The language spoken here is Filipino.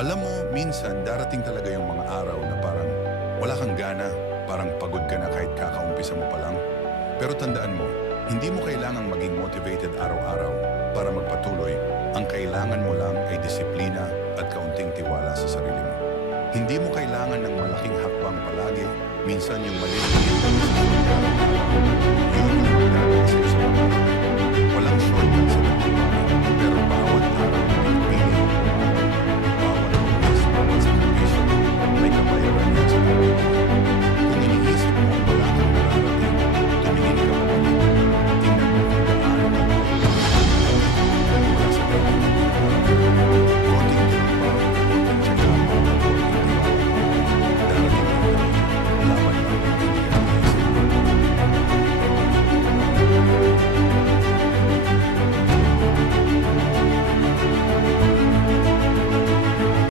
Alam mo, minsan darating talaga yung mga araw na parang wala kang gana, parang pagod ka na kahit kakaumpisa mo pa lang. Pero tandaan mo, hindi mo kailangang maging motivated araw-araw para magpatuloy. Ang kailangan mo lang ay disiplina at kaunting tiwala sa sarili mo. Hindi mo kailangan ng malaking hakbang palagi. Minsan yung maliliit na desisyon na araw-araw, yun ang magdadala sa'yo sa mga. Walang shortcut sa